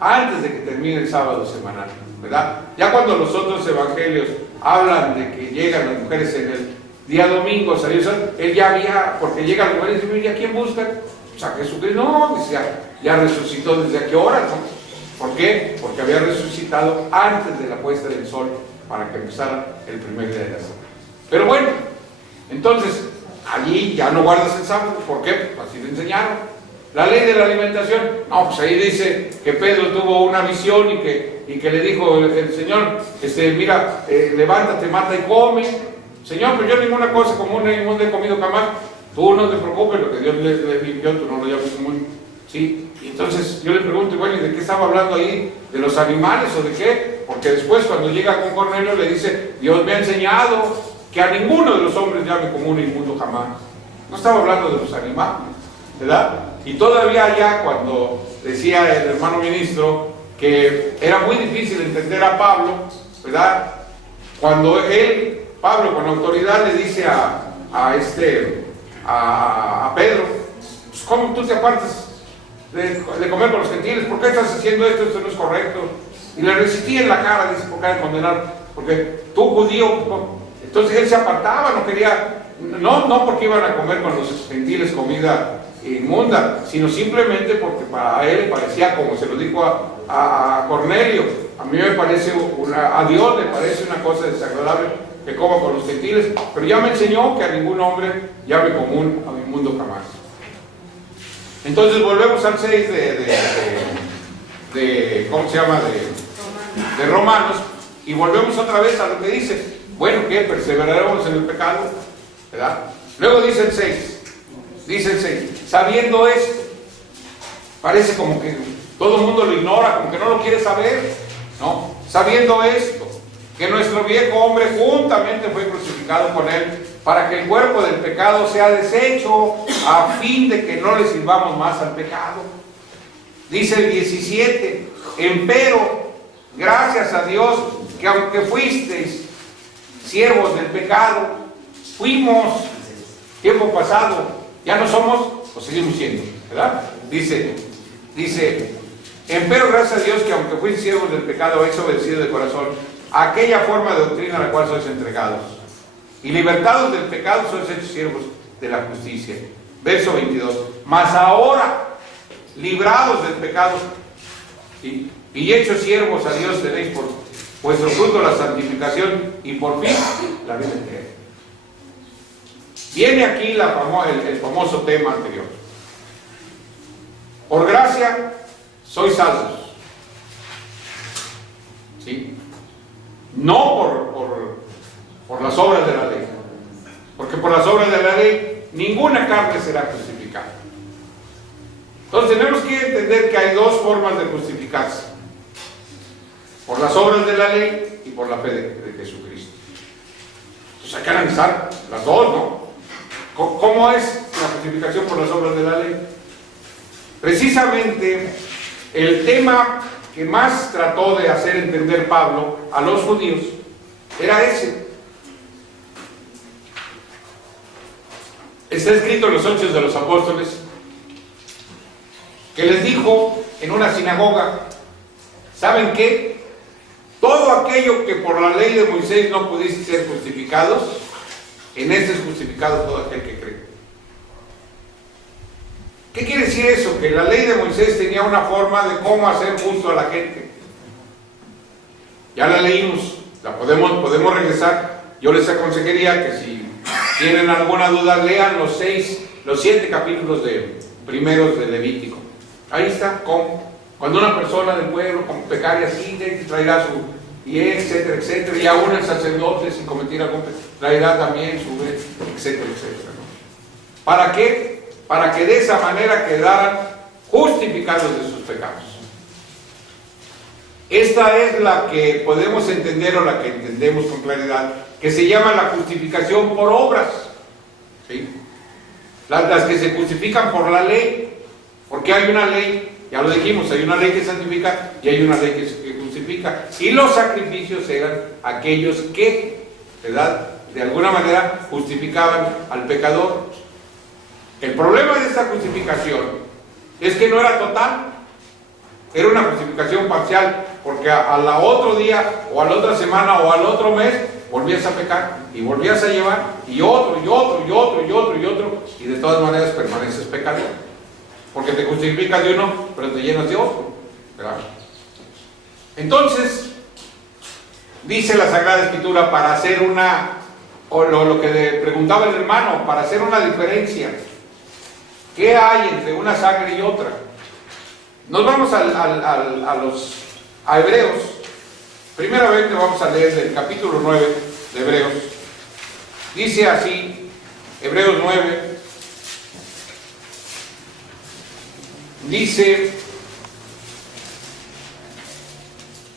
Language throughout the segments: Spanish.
antes de que termine el sábado semanal, ¿verdad? Ya cuando los otros evangelios hablan de que llegan las mujeres en el día domingo, o sea, él ya había, porque llegan las mujeres y dicen, ¿y a quién buscan? Pues a Jesucristo. No, dice, ya resucitó. ¿Desde qué hora? ¿No? ¿Por qué? Porque había resucitado antes de la puesta del sol, para que empezara el primer día de la semana. Pero bueno, entonces, allí ya no guardas el sábado. ¿Por qué? Así te enseñaron. La ley de la alimentación, no, pues ahí dice que Pedro tuvo una visión y que le dijo el Señor, mira, levántate, mata y come. Señor, pues yo ninguna cosa común ningún he comido jamás. Tú no te preocupes, lo que Dios le limpió, tú no lo llames común. ¿Sí? Y entonces yo le pregunto, bueno, ¿y de qué estaba hablando ahí? ¿De los animales o de qué? Porque después cuando llega con Cornelio le dice, Dios me ha enseñado que a ninguno de los hombres llame común e inmundo jamás. No estaba hablando de los animales, ¿verdad? Y todavía allá cuando decía el hermano ministro que era muy difícil entender a Pablo, ¿verdad? Cuando Pablo con autoridad le dice a Pedro, pues, ¿cómo tú te apartas de comer con los gentiles? ¿Por qué estás haciendo esto? Esto no es correcto. Y le recití en la cara, dice, ¿por qué de condenar? Porque tú judío, entonces él se apartaba, no quería, no porque iban a comer con los gentiles comida inmunda, sino simplemente porque para él parecía, como se lo dijo a Cornelio, a mí me parece, a Dios le parece una cosa desagradable que coma con los gentiles, pero ya me enseñó que a ningún hombre llame común a inmundo jamás. Entonces volvemos al 6 ¿cómo se llama? De Romanos, y volvemos otra vez a lo que dice, bueno, ¿qué? Perseveraremos en el pecado, ¿verdad? Luego dice el 6, sabiendo esto, parece como que todo el mundo lo ignora, como que no lo quiere saber, ¿no? Sabiendo esto, que nuestro viejo hombre juntamente fue crucificado con él, para que el cuerpo del pecado sea deshecho, a fin de que no le sirvamos más al pecado. Dice el 17, empero, gracias a Dios, que aunque fuisteis siervos del pecado, fuimos tiempo pasado, ya no somos, o seguimos siendo, ¿verdad? Dice, empero gracias a Dios que aunque fuisteis siervos del pecado, habéis obedecido de corazón a aquella forma de doctrina a la cual sois entregados, y libertados del pecado sois hechos siervos de la justicia. Verso 22, mas ahora, librados del pecado y hechos siervos a Dios, tenéis por vuestro fruto la santificación y por fin la vida eterna. Viene aquí el famoso tema anterior. Por gracia sois salvos, ¿sí? No por las obras de la ley, porque por las obras de la ley ninguna carne será justificada. Entonces tenemos que entender que hay dos formas de justificarse: por las obras de la ley y por la fe de Jesucristo. Entonces hay que analizar las dos, ¿no? ¿Cómo es la justificación por las obras de la ley? Precisamente el tema que más trató de hacer entender Pablo a los judíos era ese. Está escrito en los Hechos de los Apóstoles que les dijo en una sinagoga, ¿saben qué? Todo aquello que por la ley de Moisés no pudiste ser justificados, en este es justificado todo aquel que cree. ¿Qué quiere decir eso? Que la ley de Moisés tenía una forma de cómo hacer justo a la gente. Ya la leímos, la podemos regresar. Yo les aconsejaría que si tienen alguna duda, lean los 7 capítulos primeros de Levítico. Ahí está, cuando una persona del pueblo con pecar y así, traerá y etcétera, etcétera, y aún el sacerdote, si cometiera algún pecado, traerá también etcétera, etcétera, ¿no? ¿Para qué? Para que de esa manera quedaran justificados de sus pecados. Esta es la que podemos entender, o la que entendemos con claridad, que se llama la justificación por obras, ¿sí? Las que se justifican por la ley, porque hay una ley, ya lo dijimos, hay una ley que santifica y hay una ley que justifica, y los sacrificios eran aquellos que, ¿verdad?, de alguna manera justificaban al pecador. El problema de esta justificación es que no era total. Era una justificación parcial, porque al otro día, o a la otra semana, o al otro mes, volvías a pecar, y volvías a llevar, y otro, y otro, y otro, y otro, y otro, y de todas maneras permaneces pecador, porque te justificas de uno, pero te llenas de otro, ¿verdad? Entonces, dice la Sagrada Escritura, para hacer una, o lo que le preguntaba el hermano, para hacer una diferencia, ¿qué hay entre una sangre y otra? Nos vamos a Hebreos. Primeramente vamos a leer del capítulo 9 de Hebreos. Dice así, Hebreos 9, dice,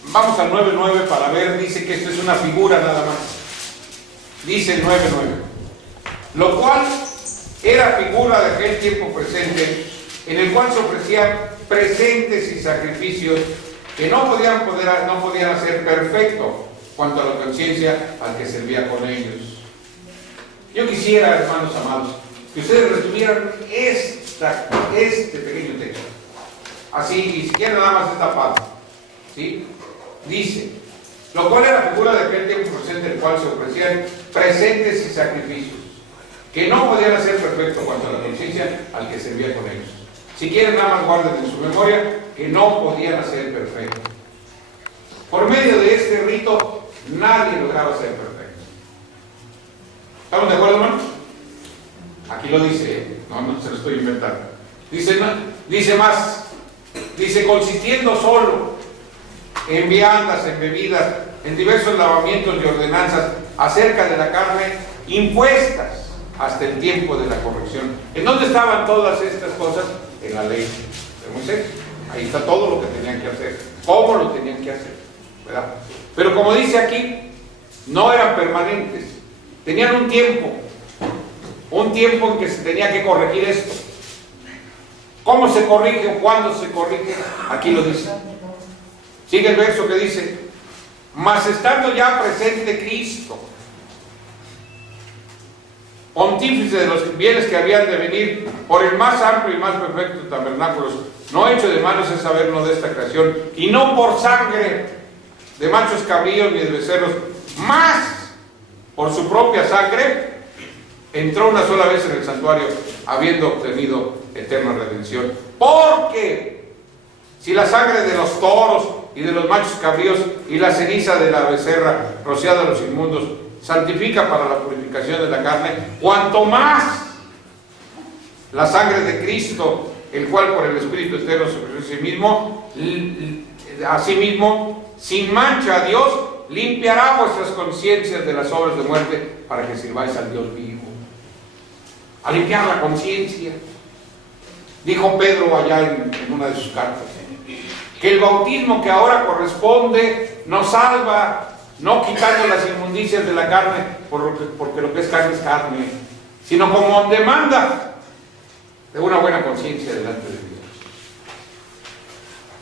vamos al 9:9 para ver, dice que esto es una figura nada más. Dice el 9:9, lo cual era figura de aquel tiempo presente, en el cual se ofrecían presentes y sacrificios que no podían hacer perfecto cuanto a la conciencia al que servía con ellos. Yo quisiera, hermanos amados, que ustedes resumieran este pequeño texto, así, y si quieren nada más esta parte, ¿sí? Dice, lo cual era figura de aquel tiempo presente, en el cual se ofrecían presentes y sacrificios que no podían hacer perfecto cuanto a la conciencia al que servía con ellos. Si quieren, nada más guarden en su memoria que no podían hacer perfecto. Por medio de este rito, nadie lograba ser perfecto. ¿Estamos de acuerdo, hermanos? Aquí lo dice, no se lo estoy inventando. Dice más, dice, consistiendo solo en viandas, en bebidas, en diversos lavamientos y ordenanzas acerca de la carne, impuestas hasta el tiempo de la corrección. ¿En dónde estaban todas estas cosas? En la ley de Moisés. Ahí está todo lo que tenían que hacer, cómo lo tenían que hacer, ¿verdad? Pero como dice aquí, no eran permanentes, tenían un tiempo en que se tenía que corregir esto. ¿Cómo se corrige o cuándo se corrige? Aquí lo dice. Sigue el verso que dice, mas estando ya presente Cristo, pontífice de los bienes que habían de venir, por el más amplio y más perfecto tabernáculos, no hecho de manos, es saber, no de esta creación, y no por sangre de machos cabríos ni de becerros, más por su propia sangre, entró una sola vez en el santuario, habiendo obtenido eterna redención. Porque si la sangre de los toros y de los machos cabríos y la ceniza de la becerra rociada a los inmundos santifica para la purificación de la carne, cuanto más la sangre de Cristo, el cual por el Espíritu eterno se ofreció a sí mismo, sin mancha a Dios, limpiará vuestras conciencias de las obras de muerte para que sirváis al Dios vivo. A limpiar la conciencia. Dijo Pedro allá en una de sus cartas, que el bautismo que ahora corresponde nos salva, no quitando las inmundicias de la carne, porque lo que es carne, sino como demanda de una buena conciencia delante de Dios.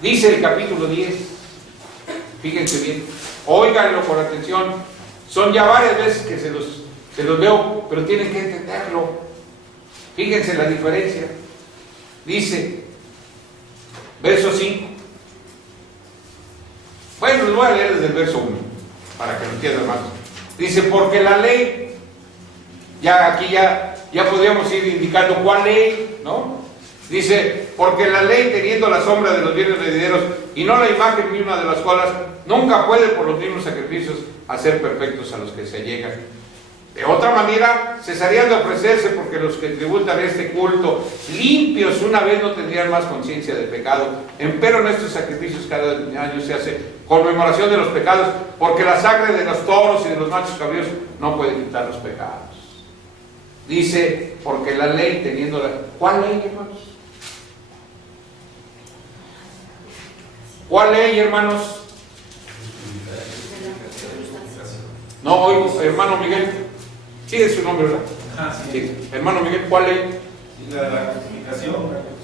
Dice el capítulo 10, fíjense bien, óiganlo con atención, son ya varias veces que se los veo, pero tienen que entenderlo. Fíjense la diferencia. Dice, verso 5. Bueno, les voy a leer desde el verso 1, para que lo entiendan más. Dice, porque la ley, ya podríamos ir indicando cuál ley, ¿no? Dice, porque la ley, teniendo la sombra de los bienes venideros y no la imagen misma de las cuales, nunca puede por los mismos sacrificios hacer perfectos a los que se llegan. De otra manera, cesarían de ofrecerse, porque los que tributan este culto limpios una vez no tendrían más conciencia de pecado. Empero en estos sacrificios cada año se hace conmemoración de los pecados, porque la sangre de los toros y de los machos cabríos no puede quitar los pecados. Dice, porque la ley teniendo la... ¿Cuál ley, hermanos? ¿Cuál ley, hermanos? No, oigo, hermano Miguel. Sí, es su nombre, ¿verdad? Sí. Hermano Miguel, ¿cuál ley? La de la justificación.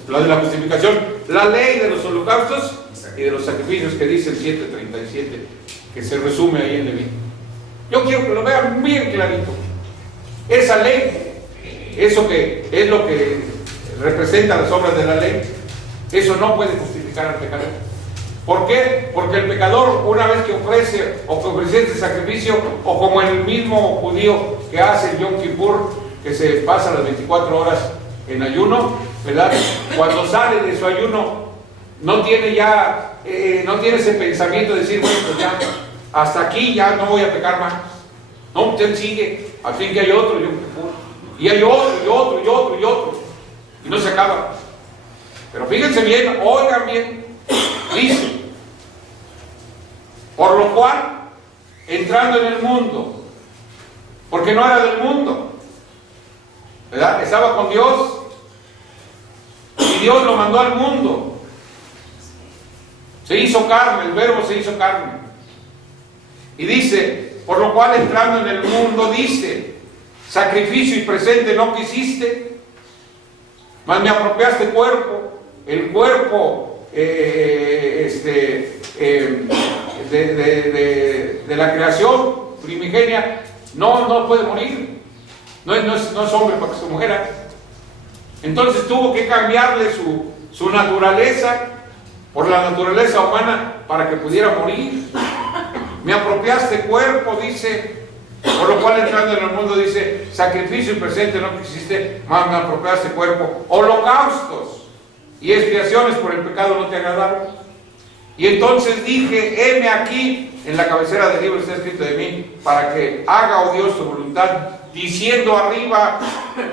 La de la justificación. La ley de los holocaustos y de los sacrificios que dice el 7:37, que se resume ahí en Levítico. Yo quiero que lo vean bien clarito. Esa ley, eso que es lo que representa las obras de la ley, eso no puede justificar al pecador. ¿Por qué? Porque el pecador, una vez que ofrece o que ofrece este sacrificio, o como el mismo judío que hace el Yom Kippur, que se pasa las 24 horas en ayuno, ¿verdad? Cuando sale de su ayuno, no tiene ya, no tiene ese pensamiento de decir, bueno, pues ya, hasta aquí ya no voy a pecar más. No, usted sigue, al fin que hay otro Yom Kippur, y hay otro, y otro, y otro, y otro, y no se acaba. Pero fíjense bien, oigan bien, dice, por lo cual, entrando en el mundo, porque no era del mundo, ¿verdad? Estaba con Dios, y Dios lo mandó al mundo. Se hizo carne, el verbo se hizo carne. Y dice, por lo cual entrando en el mundo, dice, sacrificio y presente no quisiste, mas me apropiaste cuerpo, el cuerpo de la creación primigenia no puede morir, no es hombre para que se muera. Entonces tuvo que cambiarle su naturaleza por la naturaleza humana para que pudiera morir. Me apropiaste cuerpo, dice, por lo cual entrando en el mundo, dice, sacrificio y presente no quisiste, mas me apropiaste cuerpo, holocaustos y expiaciones por el pecado no te agradaron. Y entonces dije, heme aquí, en la cabecera del libro está escrito de mí, para que haga, oh Dios, tu voluntad, diciendo arriba,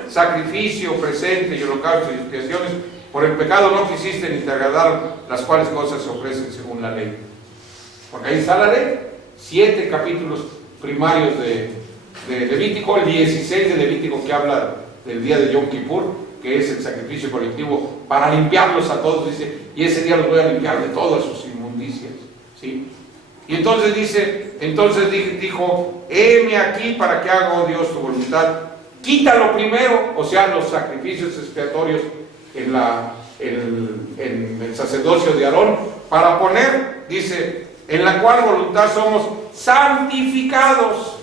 sacrificio, presente y holocausto y expiaciones, por el pecado no quisiste ni te agradaron, las cuales cosas se ofrecen según la ley. Porque ahí está la ley, 7 capítulos primarios de Levítico, el 16 de Levítico que habla del día de Yom Kippur, que es el sacrificio colectivo para limpiarlos a todos, dice, y ese día los voy a limpiar de todas sus inmundicias, ¿sí? Y entonces dice, dijo, heme aquí para que haga, oh Dios, tu voluntad, quítalo primero, o sea, los sacrificios expiatorios en el sacerdocio de Aarón, para poner, dice, en la cual voluntad somos santificados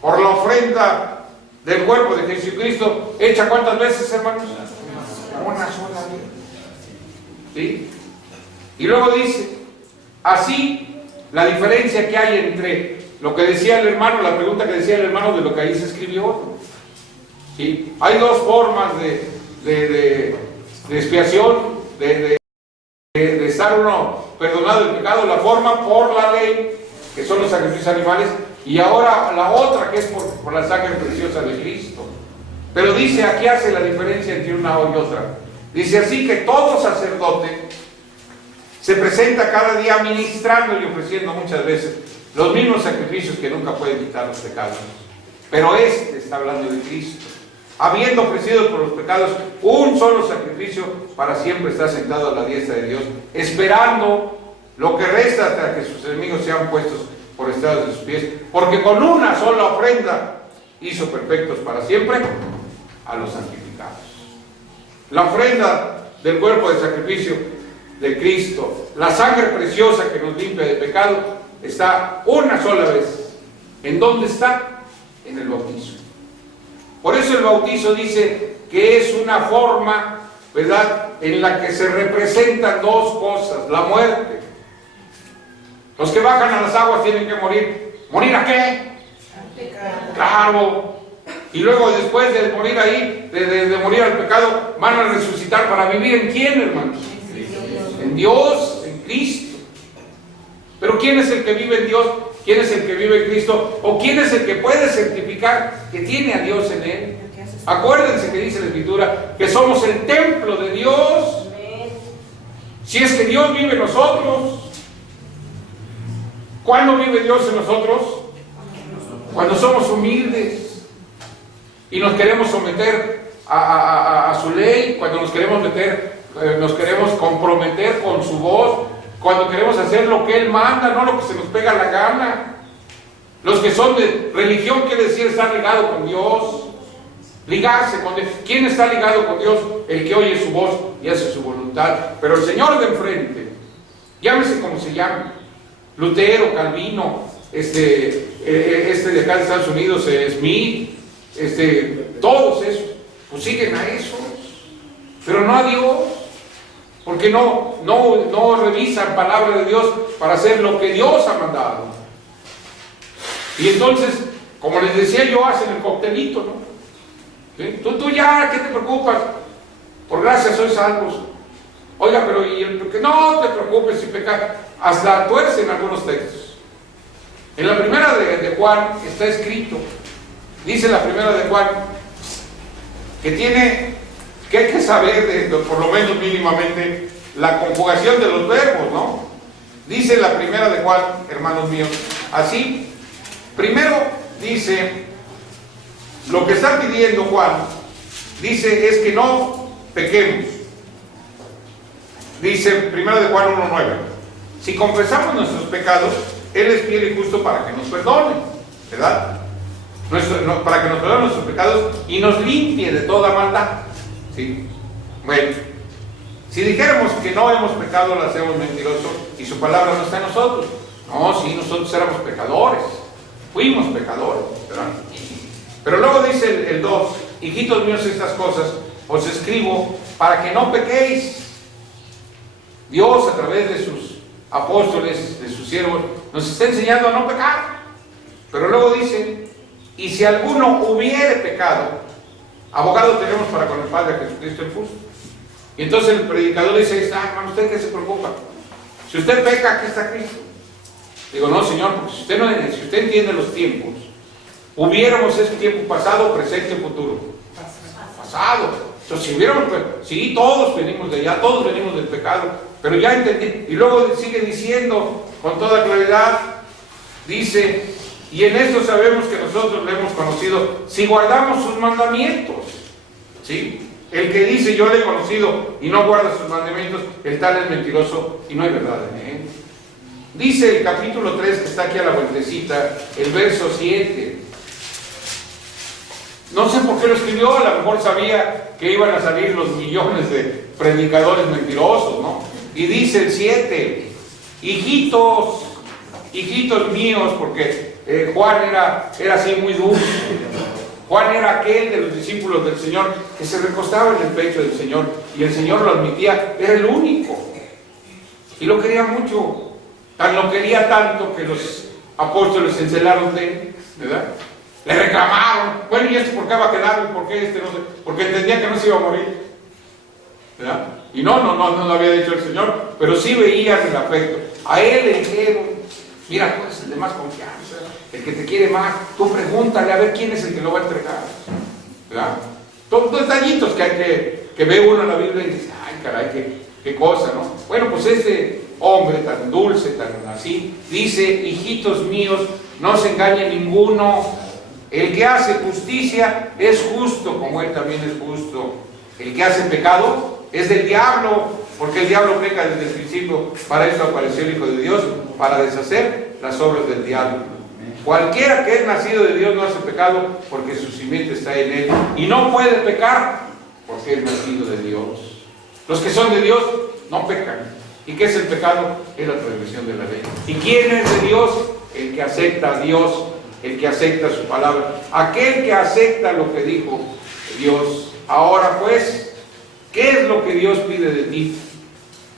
por la ofrenda del cuerpo de Jesucristo, hecha ¿cuántas veces, hermanos? Una sola vez. ¿Sí? Y luego dice, así, la diferencia que hay entre lo que decía el hermano, la pregunta que decía el hermano, de lo que ahí se escribió. ¿Sí? Hay dos formas de expiación, de estar uno perdonado del pecado: la forma por la ley, que son los sacrificios animales, y ahora la otra, que es por la sangre preciosa de Cristo. Pero dice, aquí hace la diferencia entre una y otra. Dice así que todo sacerdote se presenta cada día ministrando y ofreciendo muchas veces los mismos sacrificios que nunca pueden quitar los pecados. Pero este está hablando de Cristo, habiendo ofrecido por los pecados un solo sacrificio, para siempre está sentado a la diestra de Dios, esperando lo que resta hasta que sus enemigos sean puestos por estrado de sus pies, porque con una sola ofrenda hizo perfectos para siempre a los santificados. La ofrenda del cuerpo de sacrificio de Cristo, la sangre preciosa que nos limpia de pecado, está una sola vez. ¿En dónde está? En el bautizo. Por eso el bautizo dice que es una forma, ¿verdad?, en la que se representan dos cosas: la muerte. Los que bajan a las aguas tienen que morir. ¿Morir a qué? Claro. Y luego, después de morir ahí, de morir al pecado, van a resucitar para vivir ¿en quién, hermanos? En Dios, en Cristo. Pero ¿quién es el que vive en Dios? ¿Quién es el que vive en Cristo? ¿O quién es el que puede certificar que tiene a Dios en él? Acuérdense que dice la Escritura que somos el templo de Dios. Si es que Dios vive en nosotros. ¿Cuándo vive Dios en nosotros? Cuando somos humildes y nos queremos someter a su ley, cuando nos queremos comprometer con su voz, cuando queremos hacer lo que Él manda, no lo que se nos pega la gana. Los que son de religión, quiere decir estar ligado con Dios, ligarse con Dios. ¿Quién está ligado con Dios? El que oye su voz y hace su voluntad. Pero el Señor de enfrente, llámese como se llame, Lutero, Calvino, de acá de Estados Unidos, Smith, todos esos, pues siguen a esos, pero no a Dios. Porque no revisan palabra de Dios para hacer lo que Dios ha mandado. Y entonces, como les decía yo, hacen el coctelito, ¿no? ¿Sí? Tú ya, ¿qué te preocupas? Por gracia sois salvos. Oiga, pero que no te preocupes si pecas. Hasta tuercen algunos textos. En la primera de Juan está escrito, dice la primera de Juan, que hay que saber, por lo menos mínimamente, la conjugación de los verbos, ¿no? Dice la primera de Juan, hermanos míos, así. Primero dice, lo que está pidiendo Juan, dice, es que no pequemos. Dice, primero de Juan 1:9, si confesamos nuestros pecados, Él es fiel y justo para que nos perdone, ¿verdad? Para que nos perdone nuestros pecados y nos limpie de toda maldad. ¿Sí? Bueno, si dijéramos que no hemos pecado, lo hacemos mentiroso y su palabra no está en nosotros. No, sí, nosotros éramos pecadores, fuimos pecadores, ¿verdad? Pero luego dice el 2, hijitos míos, estas cosas os escribo para que no pequéis. Dios, a través de sus apóstoles, de sus siervos, nos está enseñando a no pecar. Pero luego dice, y si alguno hubiere pecado, abogado tenemos para con el Padre, Jesucristo el justo. Y entonces el predicador dice, hermano, ¿usted qué se preocupa? Si usted peca, aquí está Cristo. Digo, no, Señor, porque si usted entiende los tiempos, hubiéramos ese tiempo pasado, presente, futuro. Pasado. Entonces, si hubiéramos, sí, todos venimos de allá, todos venimos del pecado, pero ya entendí. Y luego sigue diciendo con toda claridad, dice, y en esto sabemos que nosotros le hemos conocido si guardamos sus mandamientos. ¿Sí? El que dice yo le he conocido y no guarda sus mandamientos, el tal es mentiroso y no hay verdad en él. Dice el capítulo 3, que está aquí a la vueltecita, el verso 7. No sé por qué lo escribió, a lo mejor sabía que iban a salir los millones de predicadores mentirosos, ¿no? Y dice el 7, hijitos míos, porque Juan era así muy dulce. Juan era aquel de los discípulos del Señor que se recostaba en el pecho del Señor y el Señor lo admitía, era el único. Y lo quería mucho. Lo quería tanto que los apóstoles se encelaron de él, ¿verdad? Le reclamaron, bueno, ¿y este por qué va a quedar? ¿Por qué este no sé? Porque entendía que no se iba a morir, ¿verdad? Y no lo había dicho el Señor, pero sí veían el afecto. A él le dijeron, mira, tú eres el de más confianza, el que te quiere más, tú pregúntale a ver quién es el que lo va a entregar, ¿verdad? Todos detallitos que ve uno en la Biblia y dice, ay, caray, qué cosa, ¿no? Bueno, pues este hombre tan dulce, tan así, dice, hijitos míos, no se engañe ninguno. El que hace justicia es justo, como él también es justo. El que hace pecado es del diablo, porque el diablo peca desde el principio. Para eso apareció el Hijo de Dios, para deshacer las obras del diablo. Cualquiera que es nacido de Dios no hace pecado, porque su simiente está en él. Y no puede pecar, porque es nacido de Dios. Los que son de Dios no pecan. ¿Y qué es el pecado? Es la transgresión de la ley. ¿Y quién es de Dios? El que acepta a Dios, el que acepta su palabra, aquel que acepta lo que dijo Dios. Ahora pues, ¿qué es lo que Dios pide de ti?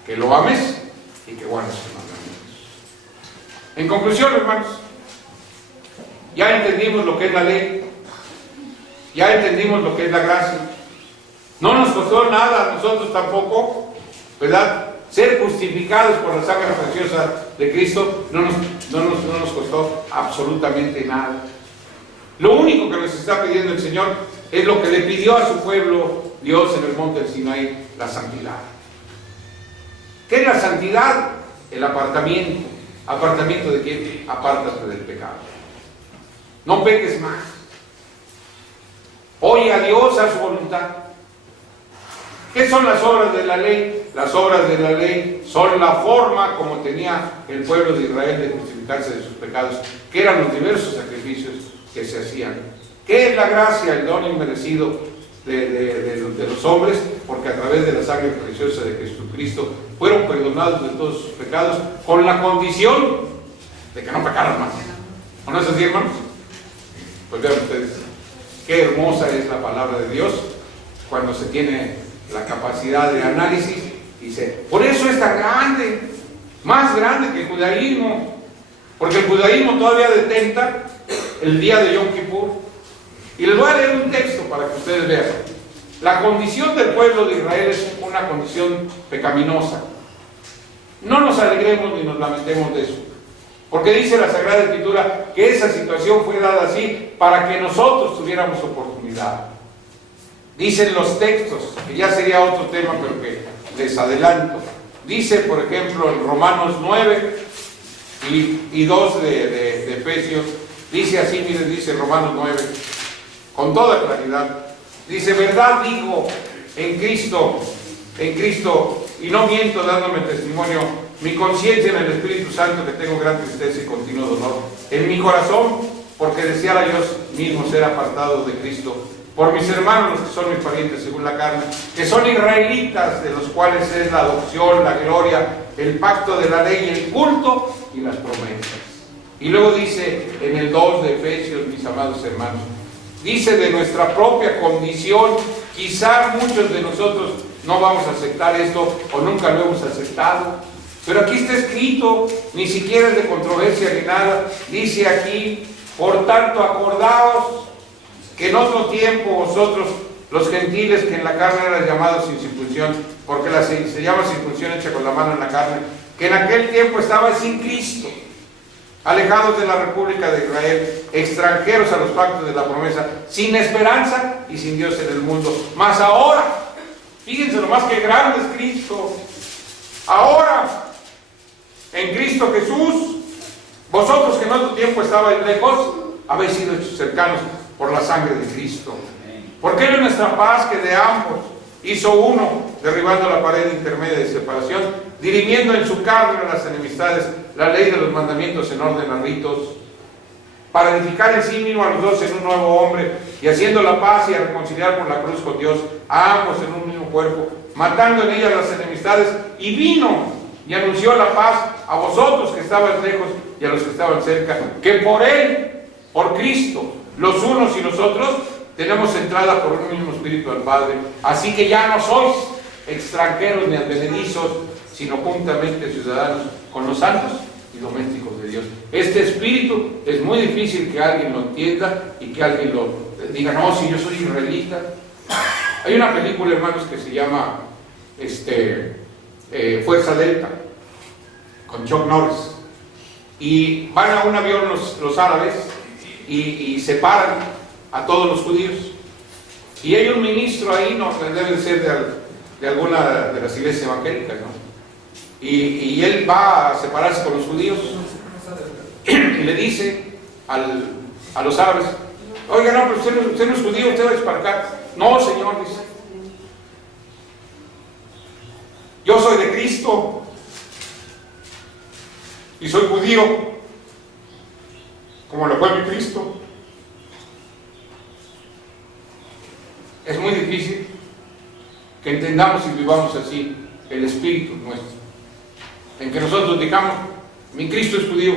Que lo ames y que guardes sus mandamientos. En conclusión, hermanos, ya entendimos lo que es la ley, ya entendimos lo que es la gracia. No nos costó nada a nosotros tampoco, ¿verdad? Ser justificados por la sangre preciosa de Cristo no nos costó absolutamente nada. Lo único que nos está pidiendo el Señor es lo que le pidió a su pueblo Dios en el monte del Sinaí, la santidad. ¿Qué es la santidad? El apartamiento. ¿Apartamiento de quién? Apártate del pecado. No peques más. Oye a Dios, a su voluntad. ¿Qué son las obras de la ley? Las obras de la ley son la forma como tenía el pueblo de Israel de justificarse de sus pecados, que eran los diversos sacrificios que se hacían. ¿Qué es la gracia? El don inmerecido de los hombres, porque a través de la sangre preciosa de Jesucristo fueron perdonados de todos sus pecados, con la condición de que no pecaran más. ¿No es así, hermanos? Pues vean ustedes, qué hermosa es la palabra de Dios cuando se tiene la capacidad de análisis Dice, por eso es tan grande, más grande que el judaísmo, porque el judaísmo todavía detenta el día de Yom Kippur. Y les voy a leer un texto para que ustedes vean. La condición del pueblo de Israel es una condición pecaminosa. No nos alegremos ni nos lamentemos de eso, porque dice la Sagrada Escritura que esa situación fue dada así para que nosotros tuviéramos oportunidad. Dicen los textos, que ya sería otro tema, pero que les adelanto. Dice, por ejemplo, en Romanos 9 y 2 de Efesios, dice así, miren, dice Romanos 9, con toda claridad. Dice, verdad digo en Cristo, y no miento dándome testimonio, mi conciencia en el Espíritu Santo, que tengo gran tristeza y continuo dolor en mi corazón, porque deseara yo mismo ser apartado de Cristo, por mis hermanos, los que son mis parientes según la carne, que son israelitas, de los cuales es la adopción, la gloria, el pacto de la ley, el culto y las promesas. Y luego dice en el 2 de Efesios, mis amados hermanos, dice de nuestra propia condición, quizá muchos de nosotros no vamos a aceptar esto o nunca lo hemos aceptado, pero aquí está escrito, ni siquiera es de controversia ni nada, dice aquí, por tanto acordaos que en otro tiempo vosotros, los gentiles que en la carne eran llamados sin circuncisión, porque se llama circuncisión hecha con la mano en la carne, que en aquel tiempo estabais sin Cristo, alejados de la República de Israel, extranjeros a los pactos de la promesa, sin esperanza y sin Dios en el mundo. Mas ahora, fíjense nomás que grande es Cristo, ahora, en Cristo Jesús, vosotros que en otro tiempo estabais lejos, habéis sido hechos cercanos por la sangre de Cristo. Porque Él es nuestra paz, que de ambos hizo uno, derribando la pared intermedia de separación, dirimiendo en su carne las enemistades, la ley de los mandamientos en orden a ritos, para edificar en sí mismo a los dos en un nuevo hombre, y haciendo la paz y a reconciliar por la cruz con Dios a ambos en un mismo cuerpo, matando en ella las enemistades, y vino y anunció la paz a vosotros que estabais lejos y a los que estaban cerca, que por Él, por Cristo, los unos y los otros, tenemos entrada por un mismo Espíritu al Padre. Así que ya no sois extranjeros ni advenedizos, sino juntamente ciudadanos con los santos y domésticos de Dios. Este espíritu es muy difícil que alguien lo entienda y que alguien lo diga, no, si yo soy israelita. Hay una película, hermanos, que se llama Fuerza Delta, con Chuck Norris, y van a un avión los árabes y separan a todos los judíos, y hay un ministro ahí, no debe ser de alguna de las iglesias evangélicas, ¿no? Y él va a separarse con los judíos y le dice a los árabes, oiga, no, pero usted no es judío, usted va a esparcar. No, señor, dice, yo soy de Cristo y soy judío, como lo fue mi Cristo. Es muy difícil que entendamos y vivamos así el espíritu nuestro, en que nosotros digamos, mi Cristo es judío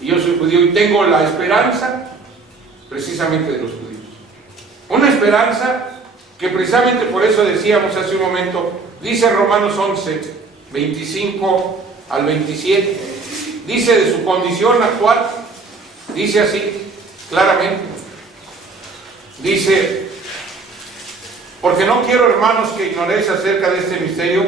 y yo soy judío y tengo la esperanza precisamente de los judíos. Una esperanza que precisamente por eso decíamos hace un momento, dice Romanos 11, 25 al 27, dice de su condición actual, dice así claramente, dice, porque no quiero, hermanos, que ignoréis acerca de este misterio,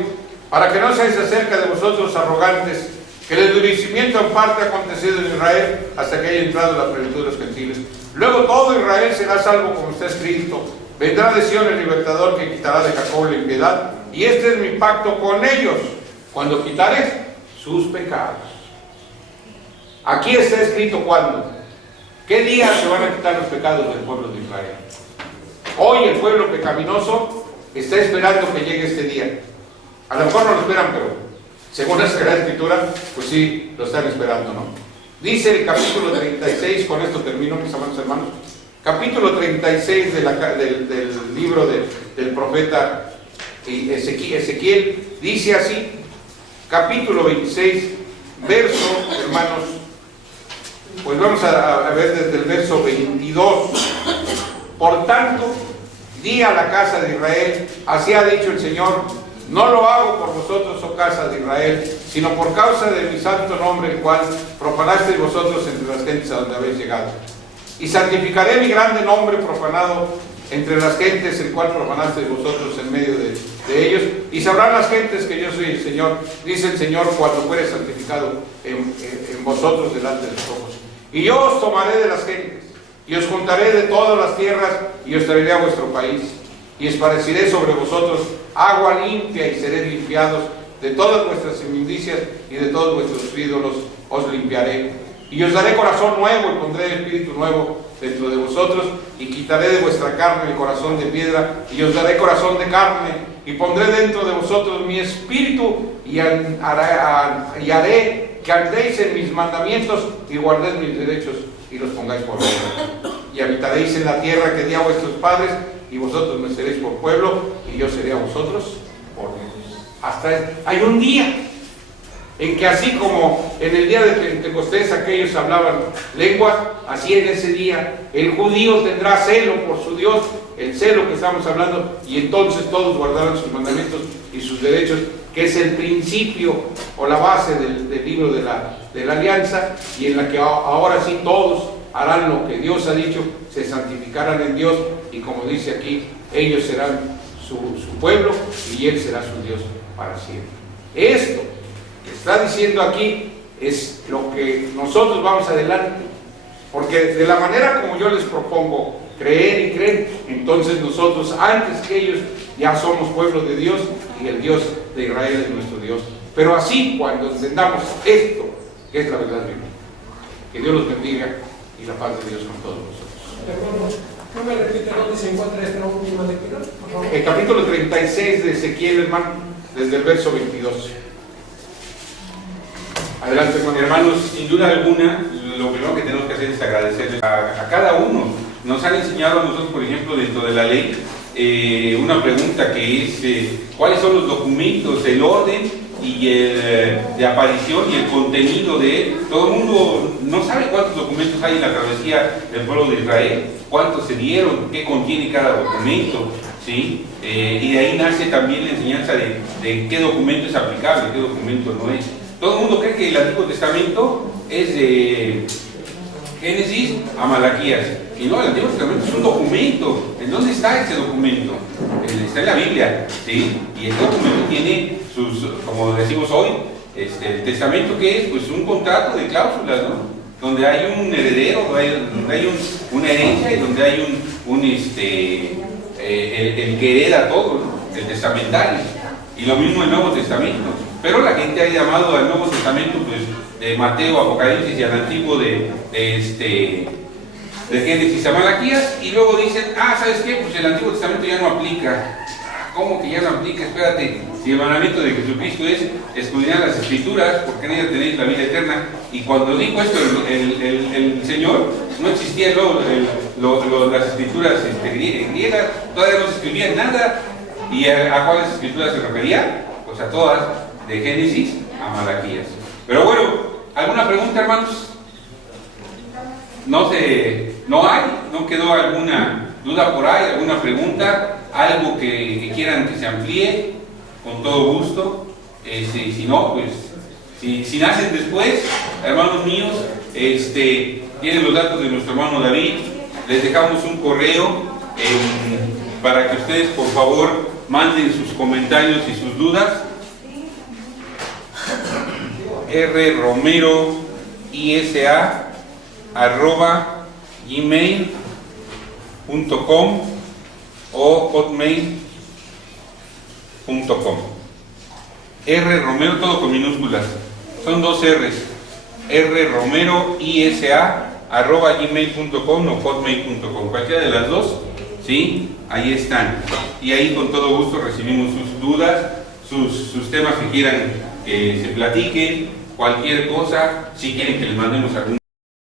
para que no seáis acerca de vosotros arrogantes, que el endurecimiento en parte ha acontecido en Israel hasta que haya entrado la plenitud de los gentiles. Luego todo Israel será salvo, como está escrito, vendrá de Sion el libertador que quitará de Jacob la impiedad, y este es mi pacto con ellos, cuando quitare sus pecados. Aquí está escrito cuándo, qué día se van a quitar los pecados del pueblo de Israel. Hoy el pueblo pecaminoso está esperando que llegue este día. A lo mejor no lo esperan, pero según la Sagrada Escritura, pues sí, lo están esperando, ¿no? Dice el capítulo 36, con esto termino, mis amados hermanos, capítulo 36 del libro del profeta Ezequiel, dice así, capítulo 26, verso, hermanos, pues vamos a ver desde el verso 22. Por tanto, di a la casa de Israel, así ha dicho el Señor, No lo hago por vosotros, oh casa de Israel, sino por causa de mi santo nombre, el cual profanasteis vosotros entre las gentes a donde habéis llegado. Y santificaré mi grande nombre profanado entre las gentes, el cual profanasteis vosotros en medio de ellos, y sabrán las gentes que yo soy el Señor, dice el Señor, cuando fuere santificado en vosotros delante de los ojos. Y yo os tomaré de las gentes, y os juntaré de todas las tierras, y os traeré a vuestro país, y esparciré sobre vosotros agua limpia, y seréis limpiados de todas vuestras inmundicias, y de todos vuestros ídolos os limpiaré. Y os daré corazón nuevo, y pondré espíritu nuevo dentro de vosotros, y quitaré de vuestra carne el corazón de piedra, y os daré corazón de carne, y pondré dentro de vosotros mi espíritu, y haré que andéis en mis mandamientos, y guardéis mis derechos, y los pongáis por obra. Y habitaréis en la tierra que di a vuestros padres, y vosotros me seréis por pueblo, y yo seré a vosotros por Dios. Hay un día en que, así como en el día de Pentecostés aquellos hablaban lengua, así en ese día el judío tendrá celo por su Dios, el celo que estamos hablando, y entonces todos guardarán sus mandamientos y sus derechos, que es el principio o la base del libro de la alianza, y en la que ahora sí todos harán lo que Dios ha dicho, se santificarán en Dios, y como dice aquí, ellos serán su pueblo, y Él será su Dios para siempre. Esto que está diciendo aquí es lo que nosotros vamos adelante, porque de la manera como yo les propongo creer y creer, entonces nosotros, antes que ellos, ya somos pueblo de Dios, y el Dios de Israel es nuestro Dios. Pero así, cuando entendamos esto, que es la verdad bíblica, que Dios los bendiga, y la paz de Dios con todos nosotros. ¿No me repite dónde se encuentra esta última lectura, por favor? El capítulo 36 de Ezequiel, hermano, desde el verso 22. Adelante, hermano. Hermanos, sin duda alguna, lo primero que tenemos que hacer es agradecerles a cada uno. Nos han enseñado a nosotros, por ejemplo, dentro de la ley, una pregunta que es ¿cuáles son los documentos, el orden y de aparición y el contenido de él? Todo el mundo no sabe cuántos documentos hay en la travesía del pueblo de Israel, cuántos se dieron, qué contiene cada documento, ¿sí? Y de ahí nace también la enseñanza de qué documento es aplicable, qué documento no es. Todo el mundo cree que el Antiguo Testamento es de Génesis a Malaquías. Y no, el Antiguo Testamento es un documento. ¿En dónde está ese documento? Está en la Biblia, ¿sí? Y el documento tiene sus, como decimos hoy, el testamento, que es pues un contrato de cláusulas, ¿no? Donde hay un heredero, donde hay una herencia, y donde hay el que hereda todo, ¿no? El testamentario. Y lo mismo el Nuevo Testamento. Pero la gente ha llamado al Nuevo Testamento, pues, de Mateo, Apocalipsis, y al Antiguo de Génesis a Malaquías, y luego dicen, ¿sabes qué? Pues el Antiguo Testamento ya no aplica. ¿Cómo que ya no aplica? Espérate, si el mandamiento de Jesucristo es escudriñar las Escrituras, porque en ellas tenéis la vida eterna. Y cuando dijo esto el Señor, no existían las Escrituras griegas, todavía no se escribía nada. ¿Y a cuáles Escrituras se refería? Pues a todas, de Génesis a Malaquías. Pero bueno, ¿alguna pregunta, hermanos? No hay, no quedó alguna duda por ahí, alguna pregunta, algo que quieran que se amplíe, con todo gusto. Si no, pues, si nacen después, hermanos míos, tienen los datos de nuestro hermano David. Les dejamos un correo para que ustedes, por favor, manden sus comentarios y sus dudas. rromeroisa@gmail.com o hotmail.com. Romero, todo con minúsculas, son dos R's. rromeroisa@gmail.com o hotmail.com, cualquiera de las dos, ¿sí? Ahí están, y ahí con todo gusto recibimos sus dudas, sus temas que quieran que se platiquen, cualquier cosa, si quieren que les mandemos algún